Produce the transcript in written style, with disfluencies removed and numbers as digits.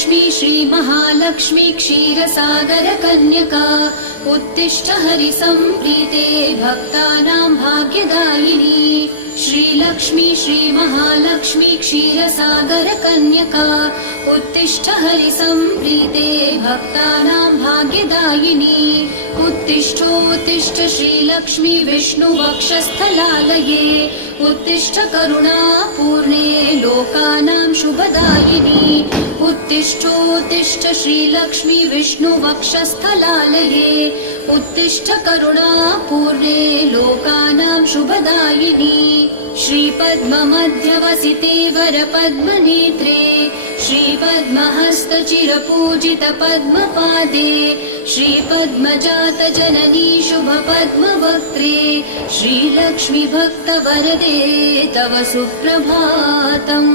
श्रीलक्ष्मी श्रीमहालक्ष्मी क्षीरसागरकन्यका उत्तिष्ठ हरिसम्प्रीते भक्तानां भाग्यदायिनी। श्रीलक्ष्मी श्रीमहालक्ष्मी क्षीरसागरकन्यका उत्तिष्ठ हरिसम्प्रीते भक्तानां भाग्यदायिनी। उत्तिष्ठोत्तिष्ठ श्रीलक्ष्मी विष्णुवक्षस्थलालये उत्तिष्ठ करुणापूर्णे लोकानां शुभदायिनी। उत्तिष्ठोत्तिष्ठ श्रीलक्ष्मी विष्णुवक्षस्थलालये उत्तिष्ठ करुणापूर्णे लोकानां शुभदायिनी। श्रीपद्ममध्यवसिते वरपद्मनेत्रे श्रीपद्महस्तचिरपूजित पद्मपादे श्रीपद्मजात जननी शुभपद्मवक्त्रे श्रीलक्ष्मी भक्तवरदे तव सुप्रभातम्।